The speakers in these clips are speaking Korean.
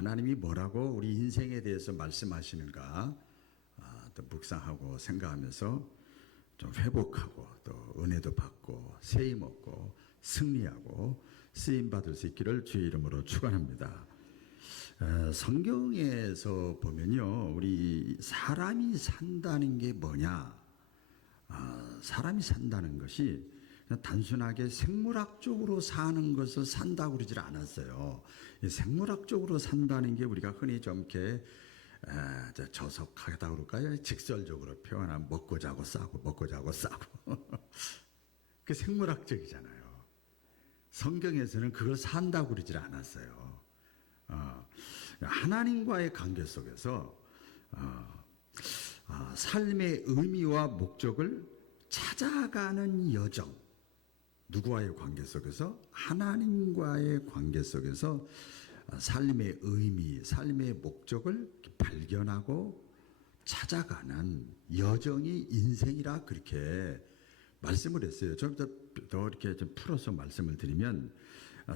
하나님이 뭐라고 우리 인생에 대해서 말씀하시는가 또 묵상하고 생각하면서 좀 회복하고 또 은혜도 받고 세임 얻고 승리하고 쓰임 받을 수 있기를 주의 이름으로 축원합니다. 성경에서 보면요, 우리 사람이 산다는 게 뭐냐? 사람이 산다는 것이 그냥 단순하게 생물학적으로 사는 것을 산다고 그러질 않았어요. 생물학적으로 산다는 게 우리가 흔히 좀 이렇게 저속하다 그럴까요? 직설적으로 표현하면 먹고 자고 싸고 먹고 자고 싸고 그 생물학적이잖아요. 성경에서는 그걸 산다고 그러질 않았어요. 하나님과의 관계 속에서 삶의 의미와 목적을 찾아가는 여정, 누구와의 관계 속에서? 하나님과의 관계 속에서 삶의 의미, 삶의 목적을 발견하고 찾아가는 여정이 인생이라 그렇게 말씀을 했어요. 좀 더 이렇게 좀 풀어서 말씀을 드리면,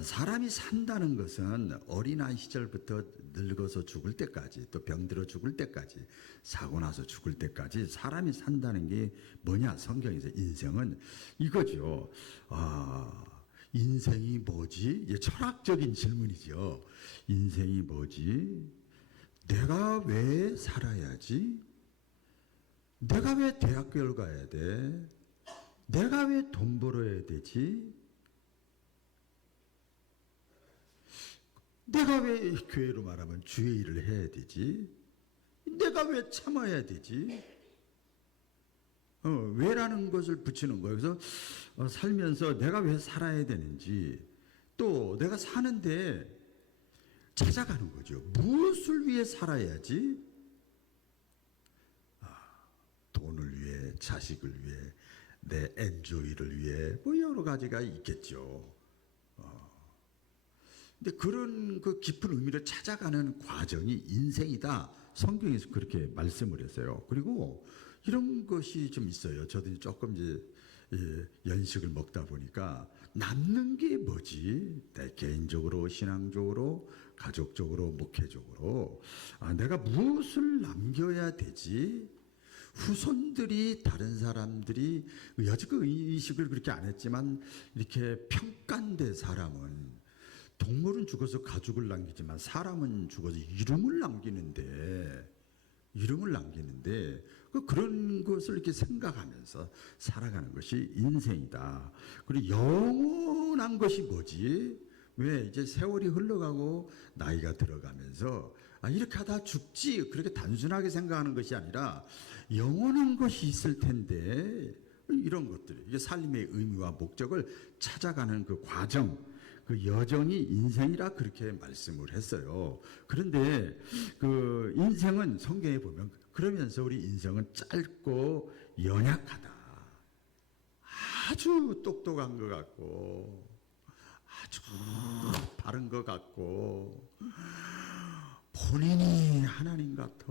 사람이 산다는 것은 어린아이 시절부터 늙어서 죽을 때까지, 또 병들어 죽을 때까지, 사고 나서 죽을 때까지 사람이 산다는 게 뭐냐? 성경에서 인생은 이거죠. 인생이 뭐지? 철학적인 질문이죠. 인생이 뭐지? 내가 왜 살아야지? 내가 왜 대학교를 가야 돼? 내가 왜 돈 벌어야 되지? 내가 왜 교회로 말하면 주의 일을 해야 되지? 내가 왜 참아야 되지? 왜라는 것을 붙이는 거예요. 그래서 살면서 내가 왜 살아야 되는지, 또 내가 사는데 찾아가는 거죠. 무엇을 위해 살아야지? 돈을 위해, 자식을 위해, 내 엔조이를 위해, 뭐 여러 가지가 있겠죠. 근데 그런 그 깊은 의미를 찾아가는 과정이 인생이다. 성경에서 그렇게 말씀을 했어요. 그리고 이런 것이 좀 있어요. 저도 조금 이제 연식을 먹다 보니까 남는 게 뭐지? 내 개인적으로, 신앙적으로, 가족적으로, 목회적으로 내가 무엇을 남겨야 되지? 후손들이, 다른 사람들이 여지껏 의식을 그렇게 안 했지만 이렇게 평가된 사람은, 동물은 죽어서 가죽을 남기지만 사람은 죽어서 이름을 남기는데 그런 것을 이렇게 생각하면서 살아가는 것이 인생이다. 그리고 영원한 것이 뭐지? 왜 이제 세월이 흘러가고 나이가 들어가면서 이렇게 하다 죽지, 그렇게 단순하게 생각하는 것이 아니라 영원한 것이 있을 텐데, 이런 것들, 이게 삶의 의미와 목적을 찾아가는 그 과정, 그 여정이 인생이라 그렇게 말씀을 했어요. 그런데 그 인생은 성경에 보면, 그러면서 우리 인생은 짧고 연약하다. 아주 똑똑한 것 같고, 아주 바른 것 같고, 본인이 하나님 같아.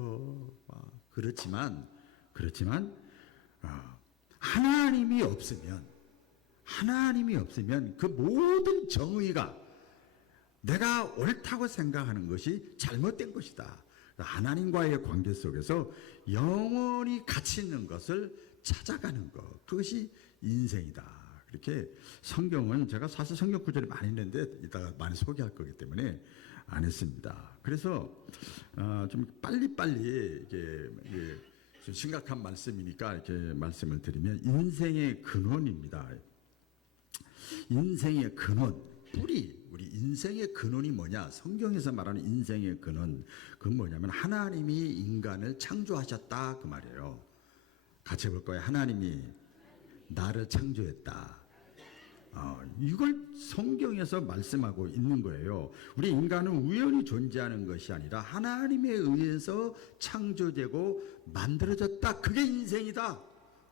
그렇지만 하나님이 없으면 그 모든 정의가, 내가 옳다고 생각하는 것이 잘못된 것이다. 하나님과의 관계 속에서 영원히 가치 있는 것을 찾아가는 것, 그것이 인생이다. 이렇게 성경은, 제가 사실 성경 구절이 많이 있는데 이따가 많이 소개할 거기 때문에 안 했습니다. 그래서 좀 빨리빨리 이게 좀 심각한 말씀이니까 이렇게 말씀을 드리면, 인생의 근원입니다. 인생의 근원, 뿌리, 우리 인생의 근원이 뭐냐? 성경에서 말하는 인생의 근원, 그건 뭐냐면 하나님이 인간을 창조하셨다, 그 말이에요. 같이 해볼 거예요. 하나님이 나를 창조했다. 이걸 성경에서 말씀하고 있는 거예요. 우리 인간은 우연히 존재하는 것이 아니라 하나님에 의해서 창조되고 만들어졌다. 그게 인생이다.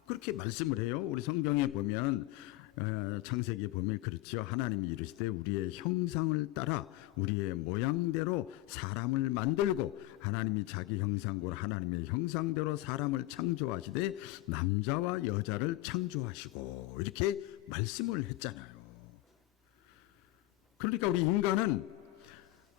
그렇게 말씀을 해요. 우리 성경에 보면, 창세기에 보면 그렇죠. 하나님이 이르시되 우리의 형상을 따라 우리의 모양대로 사람을 만들고, 하나님이 자기 형상과 하나님의 형상대로 사람을 창조하시되 남자와 여자를 창조하시고, 이렇게 말씀을 했잖아요. 그러니까 우리 인간은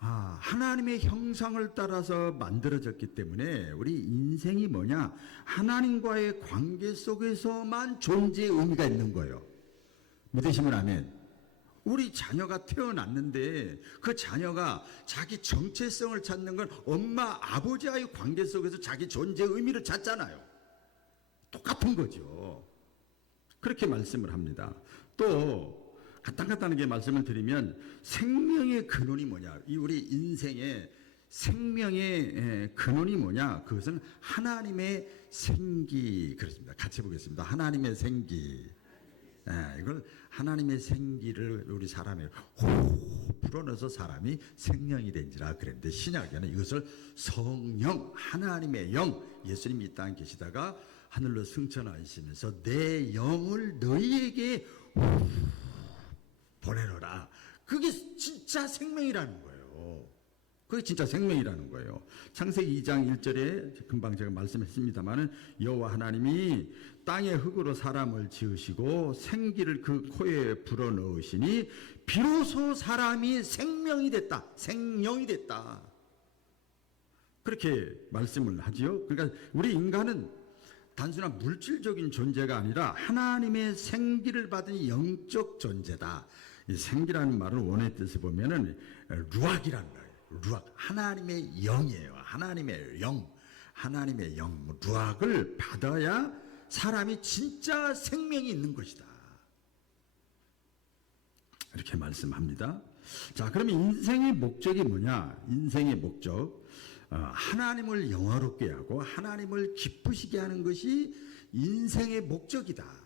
하나님의 형상을 따라서 만들어졌기 때문에 우리 인생이 뭐냐? 하나님과의 관계 속에서만 존재의 의미가 있는 거예요. 믿으시면 아멘. 우리 자녀가 태어났는데 그 자녀가 자기 정체성을 찾는 건 엄마 아버지와의 관계 속에서 자기 존재의 의미를 찾잖아요. 똑같은 거죠. 그렇게 말씀을 합니다. 또 간단하게 말씀을 드리면 생명의 근원이 뭐냐? 이 우리 인생의 생명의 근원이 뭐냐? 그것은 하나님의 생기. 그렇습니다. 같이 보겠습니다. 하나님의 생기. 이걸 하나님의 생기를 우리 사람에 호 불어넣어서 사람이 생명이 된지라 그랬는데 신약에는 이것을 성령, 하나님의 영, 예수님이 이 땅에 계시다가 하늘로 승천하시면서 내 영을 너희에게 보내노라. 그게 진짜 생명이라는 거예요. 그게 진짜 생명이라는 거예요. 창세기 2장 1절에 금방 제가 말씀했습니다마는 여호와 하나님이 땅의 흙으로 사람을 지으시고 생기를 그 코에 불어넣으시니 비로소 사람이 생명이 됐다. 생명이 됐다. 그렇게 말씀을 하지요. 그러니까 우리 인간은 단순한 물질적인 존재가 아니라 하나님의 생기를 받은 영적 존재다. 이 생기라는 말을 원의 뜻을 보면은 루악이라는 거예요. 루악, 하나님의 영이에요. 하나님의 영, 하나님의 영, 루악을 받아야 사람이 진짜 생명이 있는 것이다. 이렇게 말씀합니다. 자, 그러면 인생의 목적이 뭐냐? 인생의 목적, 하나님을 영화롭게 하고 하나님을 기쁘시게 하는 것이 인생의 목적이다.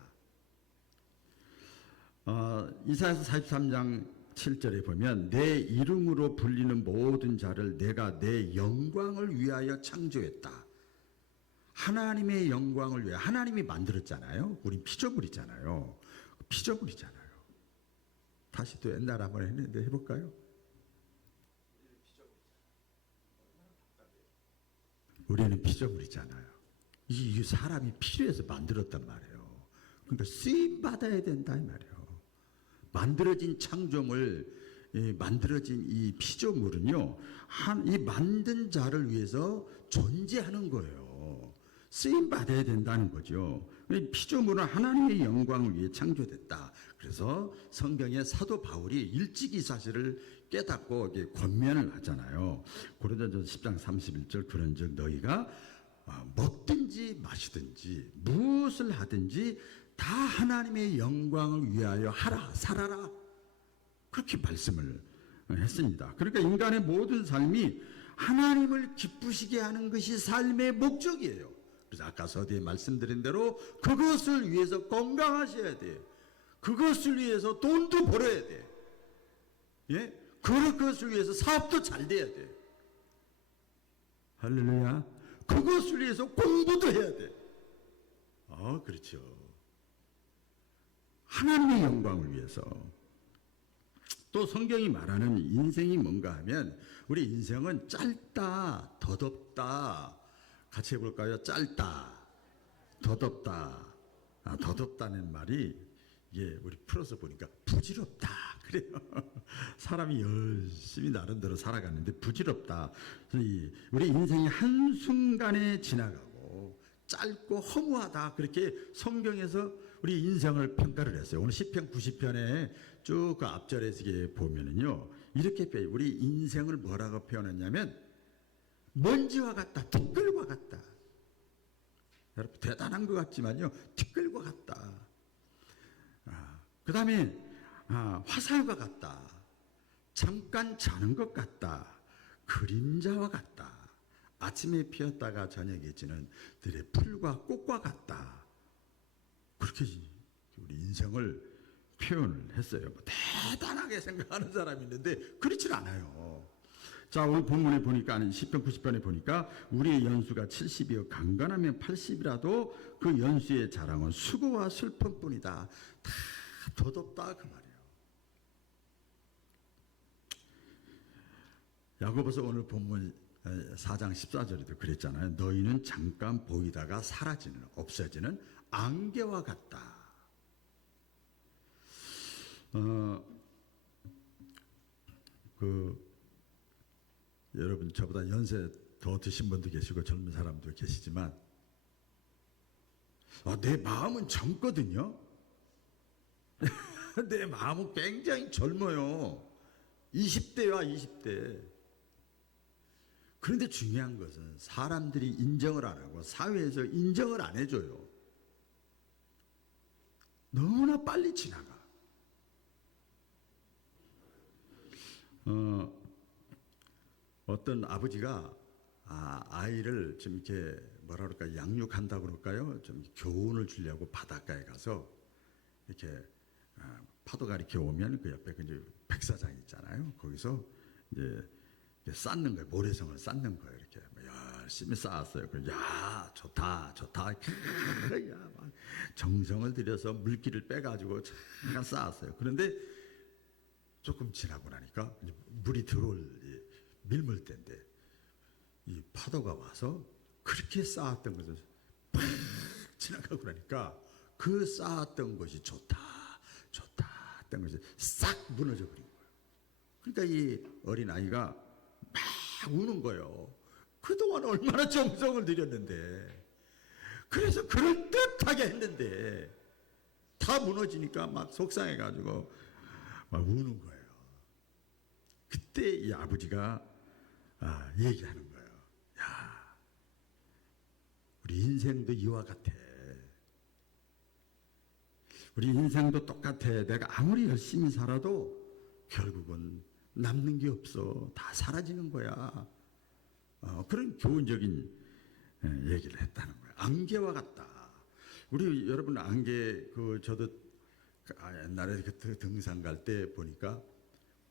이사야서 43장 7절에 보면 내 이름으로 불리는 모든 자를 내가 내 영광을 위하여 창조했다. 하나님의 영광을 위해 하나님이 만들었잖아요. 우린 피조물이잖아요. 피조물이잖아요. 다시 또 옛날 한번 했는데 해볼까요? 우리는 피조물이잖아요. 이 사람이 필요해서 만들었단 말이에요. 그러니까 쓰임 받아야 된다 이 말이에요. 만들어진 창조물, 만들어진 이 피조물은요, 이 만든 자를 위해서 존재하는 거예요. 쓰임 받아야 된다는 거죠. 피조물은 하나님의 영광을 위해 창조됐다. 그래서 성경의 사도 바울이 일찍 이 사실을 깨닫고 권면을 하잖아요. 고린도전서 10장 31절 그런즉 너희가 먹든지 마시든지 무엇을 하든지 다 하나님의 영광을 위하여 하라, 살아라. 그렇게 말씀을 했습니다. 그러니까 인간의 모든 삶이 하나님을 기쁘시게 하는 것이 삶의 목적이에요. 그래서 아까 서두에 말씀드린 대로 그것을 위해서 건강하셔야 돼. 그것을 위해서 돈도 벌어야 돼. 예? 그것을 위해서 사업도 잘 돼야 돼. 할렐루야. 그것을 위해서 공부도 해야 돼. 그렇죠. 하나님의 영광을 위해서. 또 성경이 말하는 인생이 뭔가 하면 우리 인생은 짧다, 더덥다. 같이 해볼까요? 짧다, 더덥다. 더덥다는 말이 이게 우리 풀어서 보니까 부질없다. 그래요. 사람이 열심히 나름대로 살아가는데 부질없다. 우리 인생이 한순간에 지나가고 짧고 허무하다. 그렇게 성경에서 우리 인생을 평가를 했어요. 오늘 시편 90편에 쭉 그 앞절에 보면은요, 이렇게 우리 인생을 뭐라고 표현했냐면 먼지와 같다, 티끌과 같다. 여러분 대단한 것 같지만요, 티끌과 같다. 그 다음에 화살과 같다. 잠깐 자는 것 같다. 그림자와 같다. 아침에 피었다가 저녁에 지는 들의 풀과 꽃과 같다. 그렇게 우리 인생을 표현을 했어요. 대단하게 생각하는 사람이 있는데 그렇진 않아요. 자, 오늘 본문에 보니까 시편 90편에 보니까 우리의 연수가 70이요 강건하면 80이라도 그 연수의 자랑은 수고와 슬픔뿐이다. 다 더덥다 그 말이에요. 야고보서 오늘 본문 4장 14절에도 그랬잖아요. 너희는 잠깐 보이다가 사라지는, 없어지는 안개와 같다. 저보다 연세 더 드신 분도 계시고 젊은 사람도 계시지만 내 마음은 젊거든요. 내 마음은 굉장히 젊어요. 20대와 20대. 그런데 중요한 것은 사람들이 인정을 안 하고 사회에서 인정을 안 해줘요. 너무나 빨리 지나가. 어떤 아버지가 아이를 좀 이렇게 뭐라 그럴까 양육한다고 그럴까요? 좀 교훈을 주려고 바닷가에 가서 이렇게 파도가 이렇게 오면 그 옆에 이제 백사장 있잖아요. 거기서 이제 쌓는 거예요. 모래성을 쌓는 거예요. 이렇게 열심히 쌓았어요. 야 좋다 좋다. 야, 정성을 들여서 물기를 빼가지고 잠깐 쌓았어요. 그런데 조금 지나고 나니까 물이 들어올 밀물대인데 이 파도가 와서 그렇게 쌓았던 것을 팍 지나가고 나니까 그 쌓았던 것이 좋다 했던 것이 싹 무너져 버린 거예요. 그러니까 이 어린 아이가 막 우는 거예요. 그동안 얼마나 정성을 들였는데, 그래서 그럴듯하게 했는데 다 무너지니까 막 속상해가지고 막 우는 거예요. 그때 이 아버지가 얘기하는 거예요. 야, 우리 인생도 이와 같아. 우리 인생도 똑같아. 내가 아무리 열심히 살아도 결국은 남는 게 없어. 다 사라지는 거야. 그런 교훈적인 얘기를 했다는 거예요. 안개와 같다. 우리 여러분 안개 저도 옛날에 등산 갈 때 보니까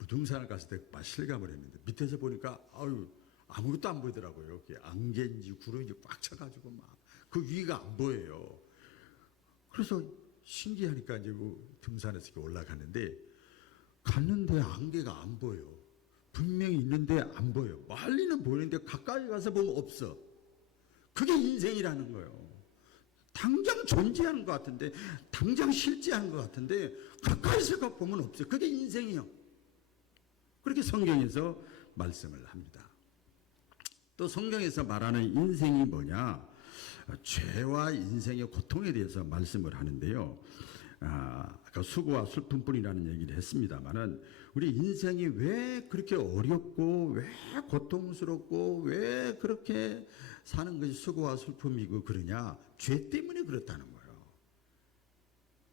등산을 갔을 때 막 실감을 했는데 밑에서 보니까 아무것도 안 보이더라고요. 안개인지 구름인지 꽉 차가지고 막 그 위가 안 보여요. 그래서 신기하니까 이제 등산에서 이렇게 올라갔는데 갔는데 안개가 안 보여. 분명히 있는데 안 보여. 멀리는 보이는데 가까이 가서 보면 없어. 그게 인생이라는 거예요. 당장 존재하는 것 같은데, 당장 실제하는 것 같은데 가까이서 보면 없어요. 그게 인생이요. 그렇게 성경에서 말씀을 합니다. 또 성경에서 말하는 인생이 뭐냐? 죄와 인생의 고통에 대해서 말씀을 하는데요. 아까 수고와 슬픔뿐이라는 얘기를 했습니다만은 우리 인생이 왜 그렇게 어렵고 왜 고통스럽고 왜 그렇게 사는 것이 수고와 슬픔이고 그러냐? 죄 때문에 그렇다는 거예요.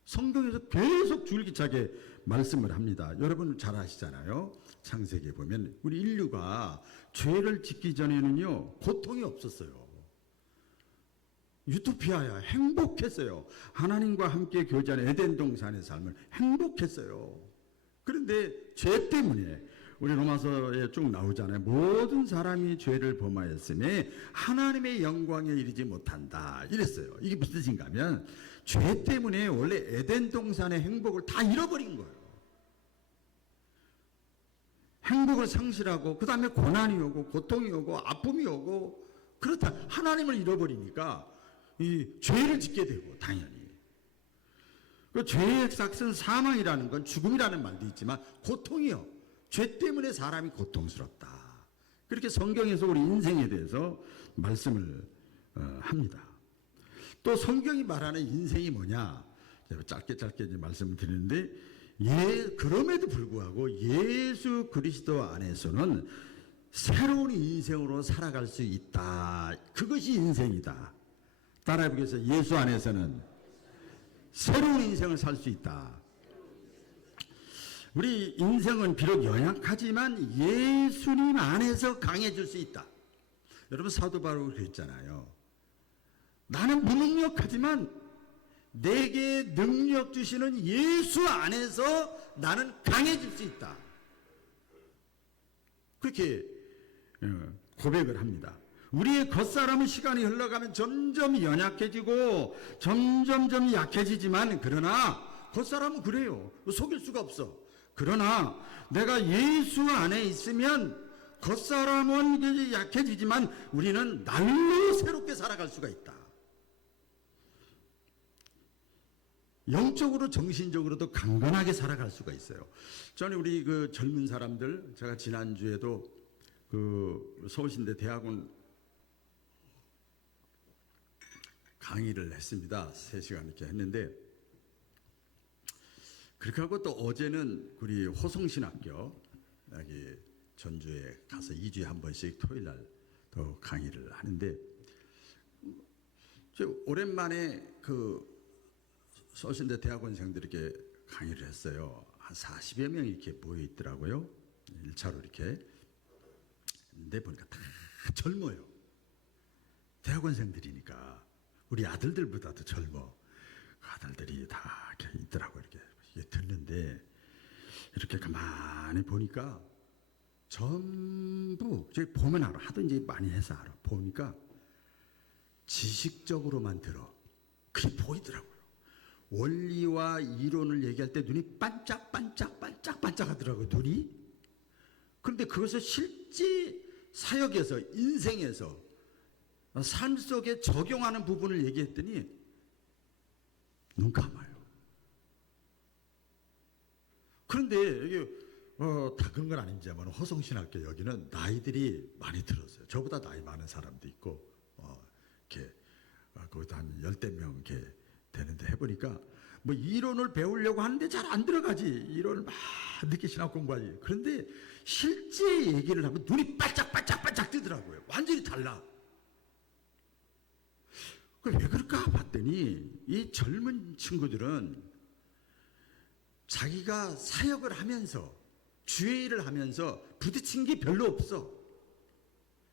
성경에서 계속 줄기차게 말씀을 합니다. 여러분 잘 아시잖아요. 창세기에 보면 우리 인류가 죄를 짓기 전에는요 고통이 없었어요. 유토피아야. 행복했어요. 하나님과 함께 교제하는 에덴 동산의 삶을 행복했어요. 그런데 죄 때문에 우리 로마서에 쭉 나오잖아요. 모든 사람이 죄를 범하였음에 하나님의 영광에 이르지 못한다. 이랬어요. 이게 무슨 뜻인가 하면 죄 때문에 원래 에덴 동산의 행복을 다 잃어버린 거예요. 행복을 상실하고 그 다음에 고난이 오고 고통이 오고 아픔이 오고 그렇다. 하나님을 잃어버리니까 이 죄를 짓게 되고 당연히 그 죄의 삭은 사망이라는 건 죽음이라는 말도 있지만 고통이요. 죄 때문에 사람이 고통스럽다. 그렇게 성경에서 우리 인생에 대해서 말씀을 합니다. 또 성경이 말하는 인생이 뭐냐? 제가 짧게 이제 말씀을 드리는데 그럼에도 불구하고 예수 그리스도 안에서는 새로운 인생으로 살아갈 수 있다. 그것이 인생이다. 따라해보겠습니다. 예수 안에서는 새로운 인생을 살 수 있다. 우리 인생은 비록 연약하지만 예수님 안에서 강해질 수 있다. 여러분 사도 바울이 그랬잖아요. 나는 무능력하지만 내게 능력 주시는 예수 안에서 나는 강해질 수 있다. 그렇게 고백을 합니다. 우리의 겉사람은 시간이 흘러가면 점점 연약해지고 점점 약해지지만 그러나 겉사람은 그래요. 속일 수가 없어. 그러나 내가 예수 안에 있으면 겉사람은 약해지지만 우리는 날로 새롭게 살아갈 수가 있다. 영적으로 정신적으로도 강건하게 살아갈 수가 있어요. 저는 우리 젊은 사람들 제가 지난주에도 그 서울신대 대학원 강의를 했습니다. 3시간 이렇게 했는데, 그렇게 하고 또 어제는 우리 호성신학교 여기 전주에 가서 2주에 한 번씩 토요일 날 또 강의를 하는데, 저 오랜만에 그 서울신대 대학원생들에게 강의를 했어요. 한 40여 명 이렇게 모여 있더라고요. 1차로 이렇게. 근데 보니까 다 젊어요. 대학원생들이니까 우리 아들들보다도 젊어. 그 아들들이 다 이렇게 있더라고요. 이렇게 듣는데 이렇게 가만히 보니까 전부 저기 보면 알아. 하도 이제 많이 해서 알아. 보니까 지식적으로만 들어. 그게 보이더라고요. 원리와 이론을 얘기할 때 눈이 반짝반짝 하더라고요. 눈이. 그런데 그것을 실제 사역에서, 인생에서, 삶 속에 적용하는 부분을 얘기했더니 눈 감아요. 그런데 이게 다 그런 건 아닌지만 호성신학교 여기는 나이들이 많이 들었어요. 저보다 나이 많은 사람도 있고 이렇게 거기도 한 10명 이렇게 되는데 해보니까 뭐 이론을 배우려고 하는데 잘 안 들어가지. 이론을 막 늦게 신학 공부하지. 그런데 실제 얘기를 하면 눈이 반짝반짝 뜨더라고요. 완전히 달라. 왜 그럴까 봤더니 이 젊은 친구들은 자기가 사역을 하면서 주의 일을 하면서 부딪힌 게 별로 없어.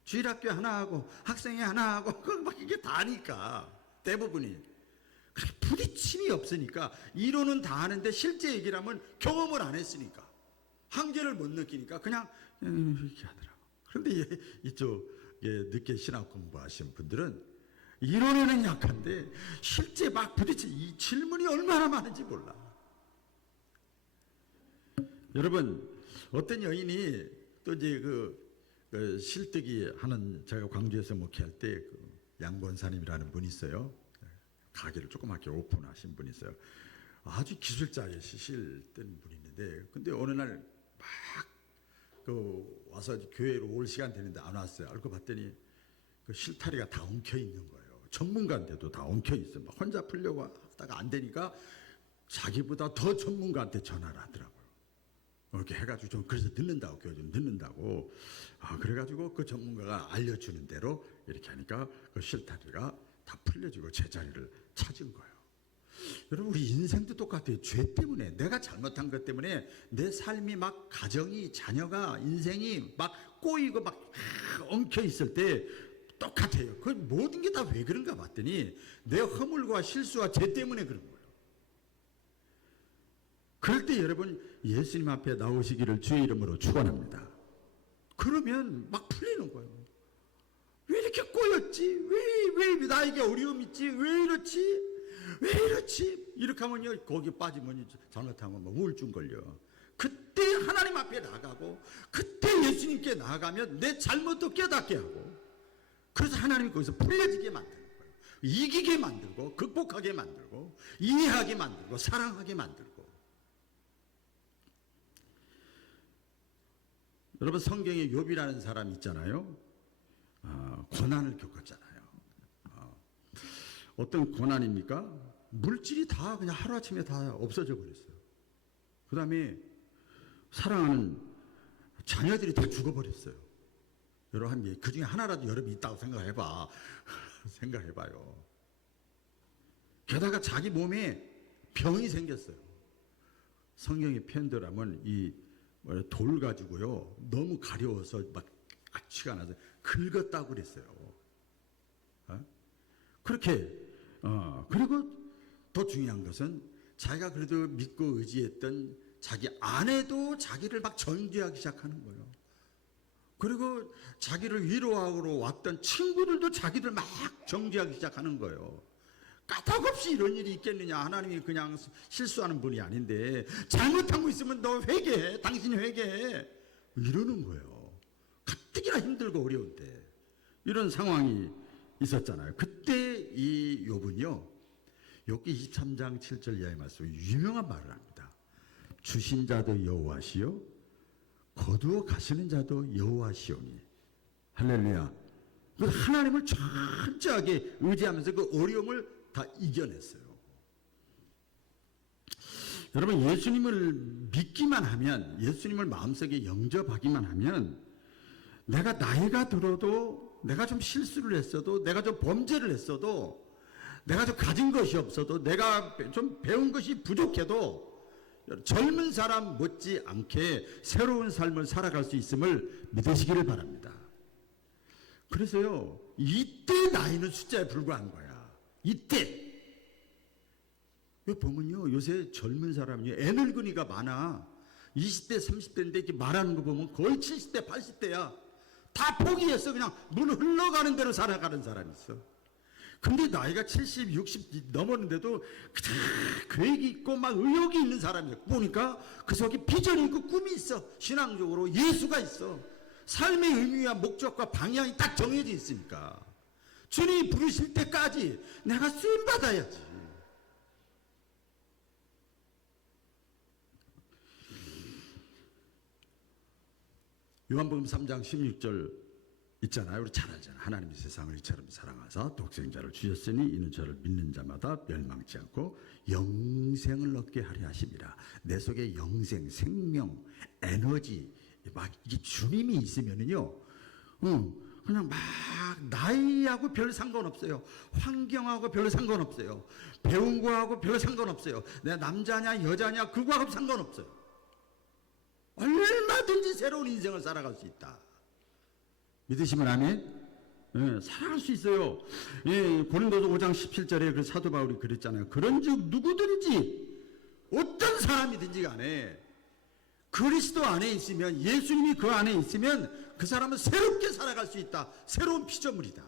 주일학교 하나 하고 학생회 하나 하고 막 이게 다니까 대부분이 그렇게 부딪힘이 없으니까 이론은 다 아는데 실제 얘기를 하면 경험을 안 했으니까 한계를 못 느끼니까 그냥 이렇게 하더라고. 그런데 이쪽 늦게 신학 공부하신 분들은 이론에는 약한데 실제 막 부딪힌 이 질문이 얼마나 많은지 몰라. 여러분, 어떤 여인이 또 이제 그 실뜨기 하는, 제가 광주에서 목회할 때 그 양본사님이라는 분이 있어요. 가게를 조그맣게 오픈하신 분이 있어요. 아주 기술자이실 분이 있는데, 근데 어느 날 막 그 와서 교회로 올 시간 되는데 안 왔어요. 알고 봤더니 그 실타리가 다 엉켜 있는 거예요. 전문가인데도 다 엉켜 있어요. 막 혼자 풀려고 하다가 안 되니까 자기보다 더 전문가한테 전화를 하더라고요. 이렇게 해가지고 좀 그래서 늦는다고, 교회 좀 늦는다고. 그래가지고 그 전문가가 알려주는 대로 이렇게 하니까 그 실타리가 다 풀려지고 제자리를 찾은 거예요. 여러분, 우리 인생도 똑같아요. 죄 때문에, 내가 잘못한 것 때문에 내 삶이 막, 가정이, 자녀가, 인생이 막 꼬이고 막 엉켜 있을 때 똑같아요. 그 모든 게 다 왜 그런가 봤더니 내 허물과 실수와 죄 때문에 그런 거예요. 그럴 때 여러분, 예수님 앞에 나오시기를 주의 이름으로 축원합니다. 그러면 막 풀리는 거예요. 왜 이렇게 꼬였지? 왜 나에게 어려움이 있지? 왜 이렇지? 왜 이렇지? 이렇게 하면 거기 빠지면 잘못하면 막 우울증 걸려. 그때 하나님 앞에 나가고 그때 예수님께 나가면 내 잘못도 깨닫게 하고, 그래서 하나님이 거기서 풀려지게 만드는 거예요. 이기게 만들고 극복하게 만들고 이해하게 만들고 사랑하게 만들고. 여러분, 성경에 욥이라는 사람이 있잖아요. 고난을 겪었잖아요. 어떤 고난입니까? 물질이 다 그냥 하루아침에 다 없어져 버렸어요. 그 다음에 사랑하는 자녀들이 다 죽어버렸어요. 여러분, 그 중에 하나라도 여러분이 있다고 생각해봐. 생각해봐요. 게다가 자기 몸에 병이 생겼어요. 성경의 표현대로 하면 돌 가지고요, 너무 가려워서 막 악취가 나서 긁었다고 그랬어요. 그렇게 그리고 더 중요한 것은 자기가 그래도 믿고 의지했던 자기 아내도 자기를 막 정죄하기 시작하는 거예요. 그리고 자기를 위로하러 왔던 친구들도 자기를 막 정죄하기 시작하는 거예요. 까닭없이 이런 일이 있겠느냐. 하나님이 그냥 실수하는 분이 아닌데, 잘못한 거 있으면 너 회개해, 당신이 회개해, 이러는 거예요. 가뜩이나 힘들고 어려운데 이런 상황이 있었잖아요. 그때 이 욥은요, 욥기 23장 7절 이하의 말씀, 유명한 말을 합니다. 주신 자도 여호와시요 거두어 가시는 자도 여호와시오니 할렐루야. 그래서 하나님을 철저하게 의지하면서 그 어려움을 다 이겨냈어요. 여러분, 예수님을 믿기만 하면, 예수님을 마음속에 영접하기만 하면, 내가 나이가 들어도, 내가 좀 실수를 했어도, 내가 좀 범죄를 했어도, 내가 좀 가진 것이 없어도, 내가 좀 배운 것이 부족해도 젊은 사람 못지 않게 새로운 삶을 살아갈 수 있음을 믿으시기를 바랍니다. 그래서요, 이때 나이는 숫자에 불과한 거야. 이때. 보면요, 요새 젊은 사람이 애늙은이가 많아. 20대, 30대인데 이렇게 말하는 거 보면 거의 70대, 80대야. 다 포기했어. 그냥 문 흘러가는 대로 살아가는 사람이 있어. 근데 나이가 70, 60 넘었는데도 계획이 있고 막 의욕이 있는 사람이 보니까 그 속에 비전이 있고 꿈이 있어. 신앙적으로 예수가 있어. 삶의 의미와 목적과 방향이 딱 정해져 있으니까 주님이 부르실 때까지 내가 쓰임 받아야지. 요한복음 3장 16절 있잖아요. 우리 잘 알잖아요. 하나님이 세상을 이처럼 사랑하사 독생자를 주셨으니 이는 저를 믿는 자마다 멸망치 않고 영생을 얻게 하려 하심이라. 내 속에 영생, 생명, 에너지, 막 이게 주님이 있으면은요, 그냥 막 나이하고 별 상관없어요. 환경하고 별 상관없어요. 배운 거하고 별 상관없어요. 내가 남자냐 여자냐 그거하고 상관없어요. 얼마든지 새로운 인생을 살아갈 수 있다. 믿으시면 아멘? 예, 살아갈 수 있어요. 예, 고린도서 5장 17절에 그 사도 바울이 그랬잖아요. 그런즉 누구든지 어떤 사람이든지 간에 그리스도 안에 있으면, 예수님이 그 안에 있으면 그 사람은 새롭게 살아갈 수 있다. 새로운 피조물이다.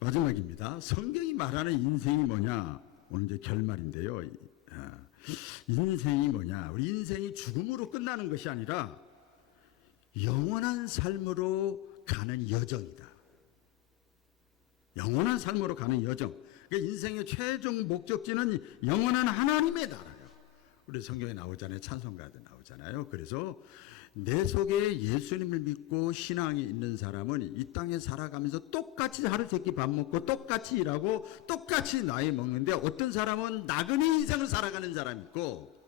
마지막입니다. 성경이 말하는 인생이 뭐냐? 오늘 이제 결말인데요. 인생이 뭐냐? 우리 인생이 죽음으로 끝나는 것이 아니라 영원한 삶으로 가는 여정이다. 영원한 삶으로 가는 여정. 그러니까 인생의 최종 목적지는 영원한 하나님의 나라예요. 우리 성경에 나오잖아요. 찬송가도 나오잖아요. 그래서 내 속에 예수님을 믿고 신앙이 있는 사람은 이 땅에 살아가면서 똑같이 하루 세끼 밥 먹고 똑같이 일하고 똑같이 나이 먹는데, 어떤 사람은 나그네 인생을 살아가는 사람이 있고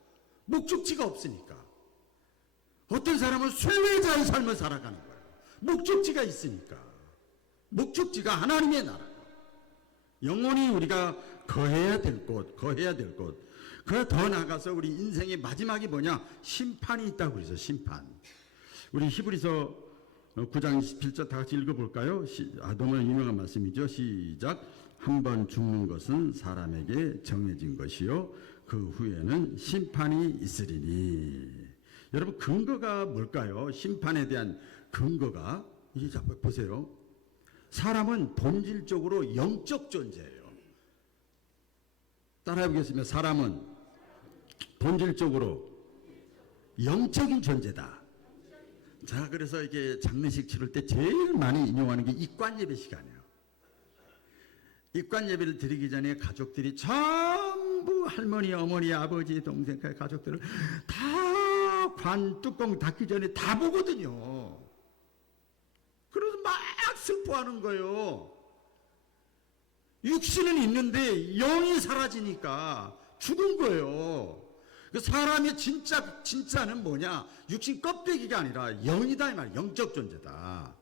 목적지가 없으니까, 어떤 사람은 순례자의 삶을 살아가는 거예요. 목적지가 있으니까. 목적지가 하나님의 나라예요. 영원히 우리가 거해야 될 곳, 거해야 될 곳. 그 더 나아가서 우리 인생의 마지막이 뭐냐? 심판이 있다고 그래서 심판. 우리 히브리서 9장 27절 다 같이 읽어볼까요? 너무 유명한 말씀이죠. 시작. 한 번 죽는 것은 사람에게 정해진 것이요 그 후에는 심판이 있으리니. 여러분, 근거가 뭘까요? 심판에 대한 근거가, 이게 잡아 보세요. 사람은 본질적으로 영적 존재예요. 따라해 보겠습니다. 사람은 본질적으로 영적인 존재다. 자, 그래서 이게 장례식 치를 때 제일 많이 인용하는 게 입관예배 시간이에요. 입관예배를 드리기 전에 가족들이 전부 할머니, 어머니, 아버지, 동생, 가족들을 다 관 뚜껑 닫기 전에 다 보거든요. 그래서 막 슬퍼하는 거예요. 육신은 있는데 영이 사라지니까 죽은 거예요. 사람의 진짜는 뭐냐? 육신 껍데기가 아니라 영이다 이 말이야. 영적 존재다.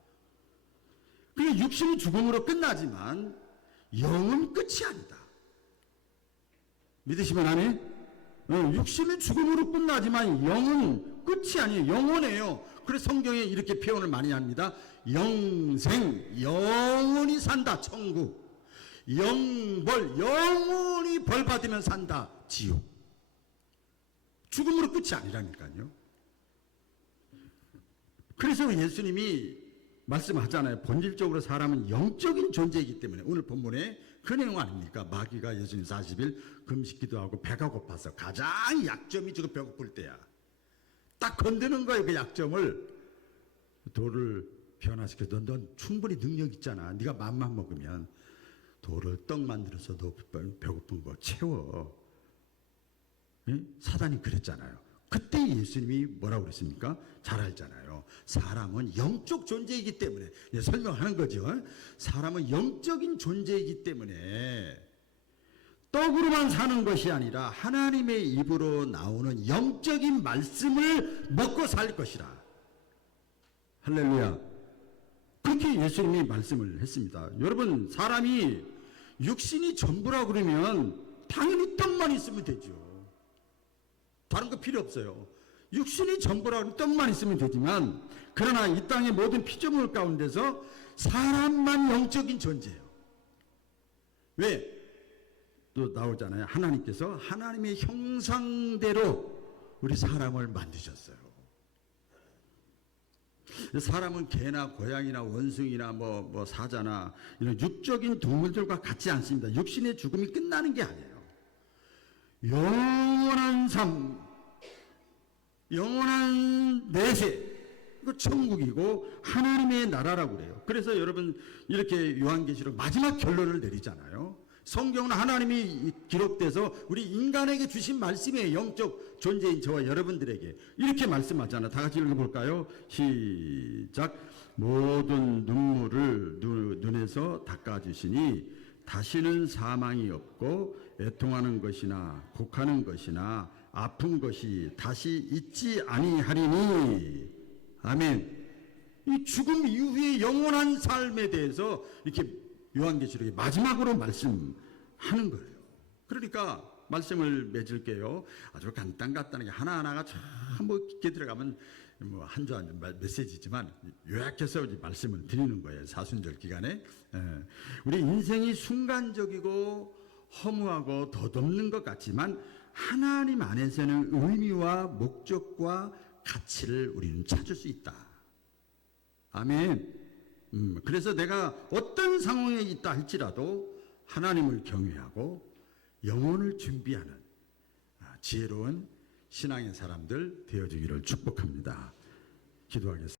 그러니까 육신은 죽음으로 끝나지만 영은 끝이 아니다. 믿으시면 안 해? 육신은 죽음으로 끝나지만 영은 끝이 아니에요. 영원해요. 그래서 성경에 이렇게 표현을 많이 합니다. 영생, 영원히 산다. 천국. 영벌, 영원히 벌 받으면 산다. 지옥. 죽음으로 끝이 아니라니까요. 그래서 예수님이 말씀하잖아요. 본질적으로 사람은 영적인 존재이기 때문에. 오늘 본문에 그 내용 아닙니까? 마귀가 예수님 40일 금식기도 하고 배가 고파서, 가장 약점이 지금 배고플 때야. 딱 건드는 거예요. 그 약점을. 돌을 변화시켜서 넌 충분히 능력 있잖아. 네가 맘만 먹으면 돌을 떡 만들어서 너 배고픈 거 채워. 예? 사단이 그랬잖아요. 그때 예수님이 뭐라고 그랬습니까? 잘 알잖아요. 사람은 영적 존재이기 때문에, 설명하는 거죠. 사람은 영적인 존재이기 때문에 떡으로만 사는 것이 아니라 하나님의 입으로 나오는 영적인 말씀을 먹고 살 것이라. 할렐루야. 그렇게 예수님이 말씀을 했습니다. 여러분, 사람이 육신이 전부라 그러면 당연히 떡만 있으면 되죠. 다른 거 필요 없어요. 육신이 전부라 그러면 떡만 있으면 되지만, 그러나 이 땅의 모든 피조물 가운데서 사람만 영적인 존재예요. 왜? 또 나오잖아요. 하나님께서 하나님의 형상대로 우리 사람을 만드셨어요. 사람은 개나 고양이나 원숭이나 뭐 사자나 이런 육적인 동물들과 같지 않습니다. 육신의 죽음이 끝나는 게 아니에요. 영원한 삶, 영원한 내세, 이거 천국이고 하나님의 나라라고 그래요. 그래서 여러분 이렇게 요한계시록 마지막 결론을 내리잖아요. 성경은 하나님이 기록돼서 우리 인간에게 주신 말씀이에요. 영적 존재인 저와 여러분들에게 이렇게 말씀하잖아요. 다 같이 읽어볼까요? 시작. 모든 눈물을 눈에서 닦아주시니 다시는 사망이 없고 애통하는 것이나 곡하는 것이나 아픈 것이 다시 있지 아니하리니. 아멘. 이 죽음 이후의 영원한 삶에 대해서 이렇게 요한계시록이 마지막으로 말씀하는 거예요. 그러니까 말씀을 맺을게요. 아주 간단하게 하나하나가 전부 깊게 들어가면 뭐 한 주 한 주 메시지지만 요약해서 말씀을 드리는 거예요. 사순절 기간에. 우리 인생이 순간적이고 허무하고 덧없는 것 같지만 하나님 안에서는 의미와 목적과 가치를 우리는 찾을 수 있다. 아멘. 그래서 내가 어떤 상황에 있다 할지라도 하나님을 경외하고 영혼을 준비하는 지혜로운 신앙의 사람들 되어주기를 축복합니다. 기도하겠습니다.